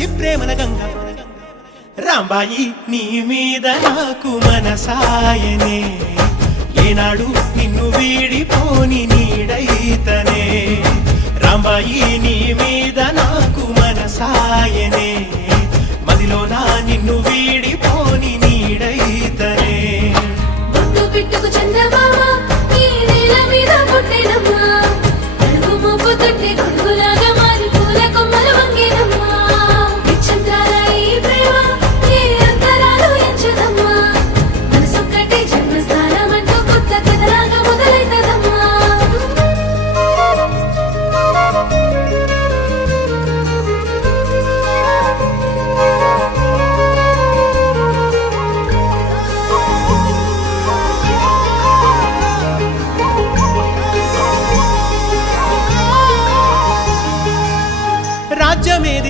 పిచ్చి ప్రేమల గంగ రాంబాయి నీ మీద నాకు మనసాయనే ఏనాడు నిన్ను వీడిపోని నీడైతనే రాంబాయి నీ మీద నాకు మనసాయనే మదిలో నా నిన్ను వీడి